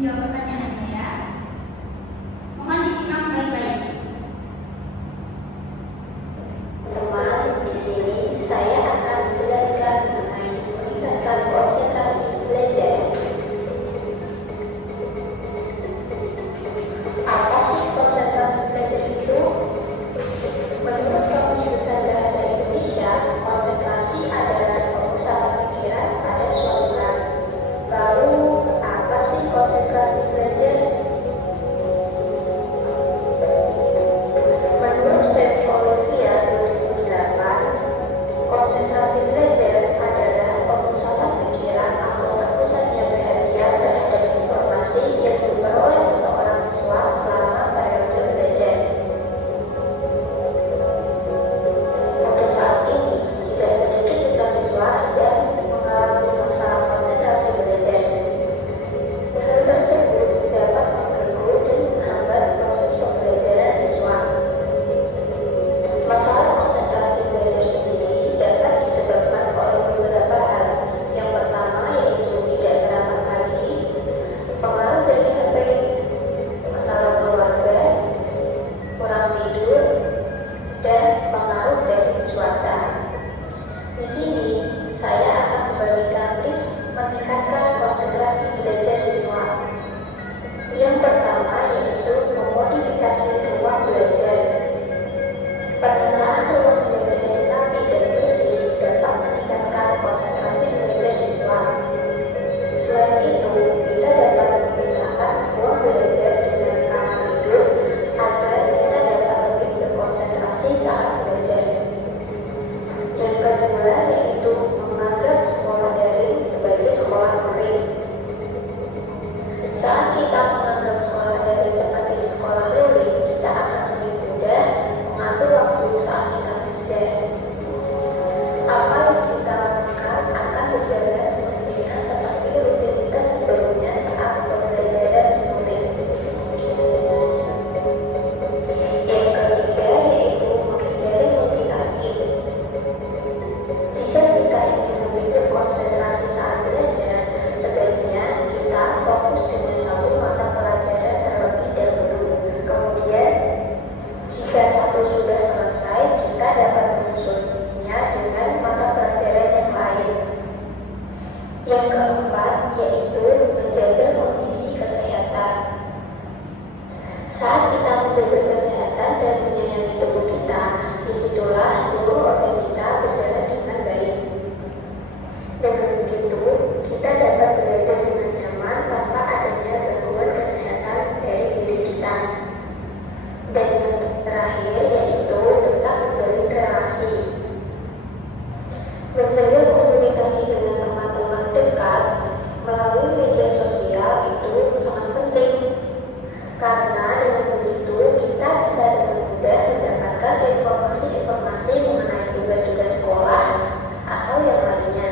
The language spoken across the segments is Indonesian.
menjawab pertanyaannya ya. Mohon disimak baik-baik. Teman, di sini saya akan menjelaskan mengenai meningkatkan konsentrasi belajar. Apa sih konsentrasi belajar itu? Menurut Kamus Besar Bahasa Indonesia, konsentrasi adalah pemusatan pikiran pada suatu hal. Lalu, apa sih konsentrasi belajar? Menurut Femi Olivia 2008, konsentrasi belajar adalah pemusatan pikiran atau terpusatnya perhatian terhadap informasi yang diperoleh seseorang siswa selama periode belajar. Untuk saat ini, tidak sedikit siswa-siswa yang mengalami masalah konsentrasi belajar. Hal tersebut dapat mengganggu dan menghambat proses pembelajaran siswa. Masalah konsentrasi belajar sendiri dapat disebabkan oleh beberapa hal. Yang pertama yaitu tidak sarapan pagi, pengaruh dari HP, masalah keluarga, kurang tidur, dan pengaruh dari cuaca. Di sini, saya akan membagikan tips meningkatkan konsentrasi belajar siswa. Yang pertama yaitu memodifikasi ruang belajar. Penataan ruang belajar yang rapi dan bersih dapat meningkatkan konsentrasi belajar siswa. Selain itu, kita dapat memisahkan ruang belajar dengan kamar tidur agar kita dapat lebih berkonsentrasi saat belajar. Yang kedua yaitu menganggap sekolah daring sebagai sekolah luring. Saat kita menganggap sekolah daring sebagai sekolah luring, kita akan lebih mudah mengatur waktu saat kita belajar. Apa yang kita lakukan akan berjalan semestinya seperti rutinitas sebelumnya saat pembelajaran luring. Yang ketiga yaitu menghindari multitasking. Jika kita ingin lebih berkonsentrasi saat belajar, sebaiknya kita fokus dengan satu mata pelajaran terlebih dahulu. Kemudian, jika satu sudah selesai, kita dapat menyusunnya dengan mata pelajaran yang lain. Yang keempat yaitu menjaga kondisi kesehatan. Saat kita menjaga kesehatan dan menyayangi tubuh kita, disitulah seluruh organ kita berjalan dengan baik. Dengan begitu, kita dapat belajar dengan nyaman tanpa adanya gangguan kesehatan dari diri kita. Dan yang terakhir yaitu tentang menjalin relasi. Menjaga komunikasi dengan teman-teman dekat melalui media sosial itu sangat penting. Karena dengan begitu kita bisa dengan mudah mendapatkan informasi-informasi mengenai tugas-tugas sekolah atau yang lainnya.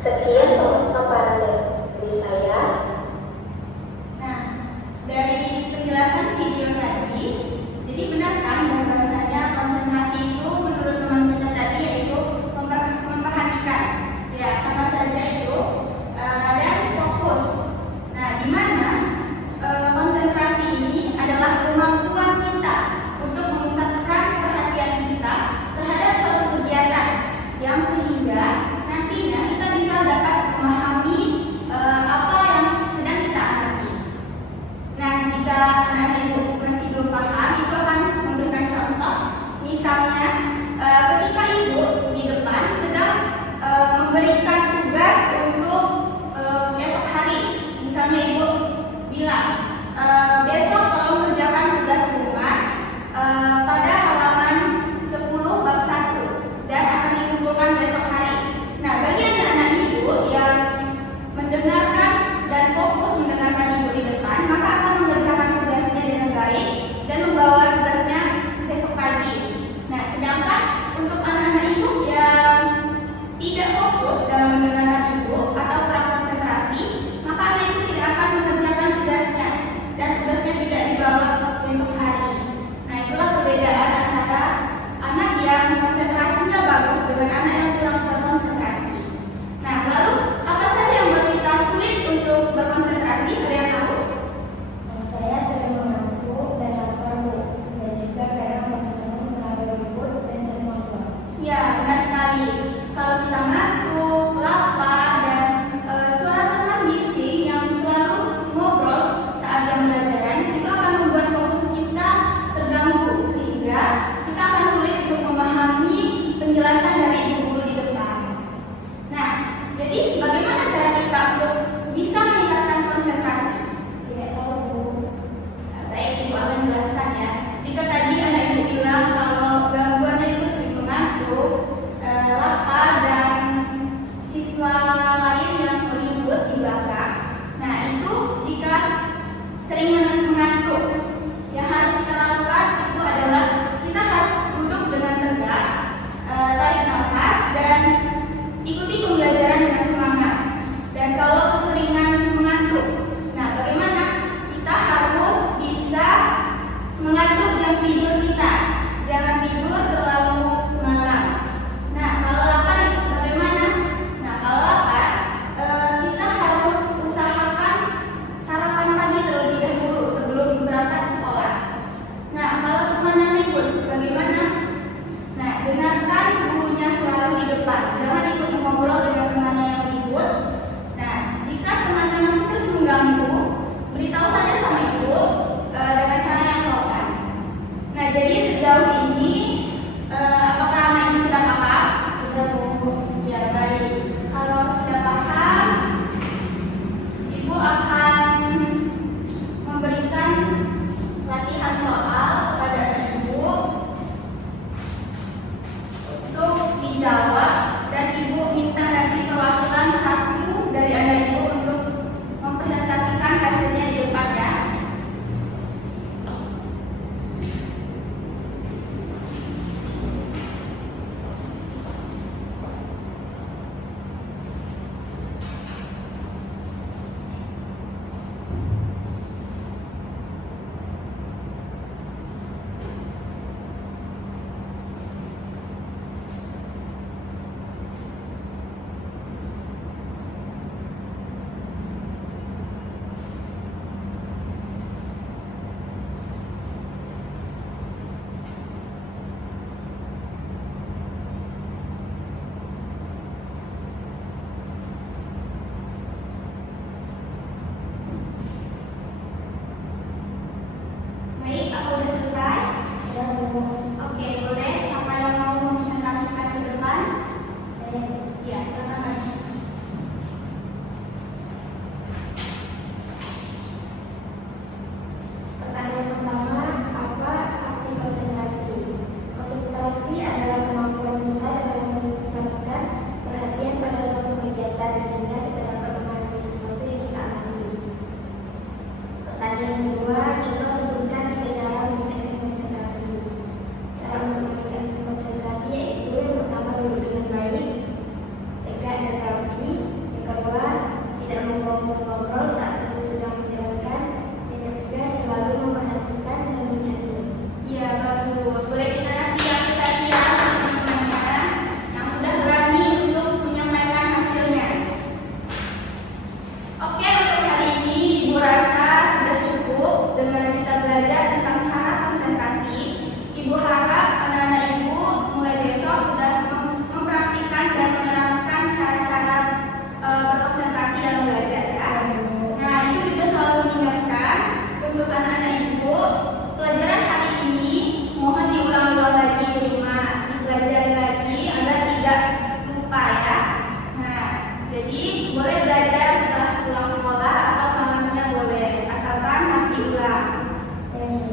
Sekian pemaparan dari saya. Nah, dari penjelasan video tadi, jadi benar kan bahwasanya konsentrasi itu menurut teman kita tadi yaitu memperhatikan, ya sama saja itu dan fokus. Nah, di mana konsentrasi ini adalah kemampuan kita untuk memusatkan perhatian kita terhadap suatu kegiatan yang sehingga nantinya kita bisa dapat memahami apa yang sedang kita amati. Nah, jika anak ibu masih belum paham, itu akan memberikan contoh. Misalnya, ketika ibu di depan sedang memberikan tugas untuk esok hari, misalnya ibu bilang, besok tolong kerjakan tugas rumah pada halaman 10 bab 1 dan akan dikumpulkan besok hari. Nah, bagi anak-anak ibu yang mendengarkan dan fokus mendengarkan ibu di depan, maka akan mengerjakan tugasnya dengan baik dan membawa tugasnya besok pagi. Nah, sedangkan yang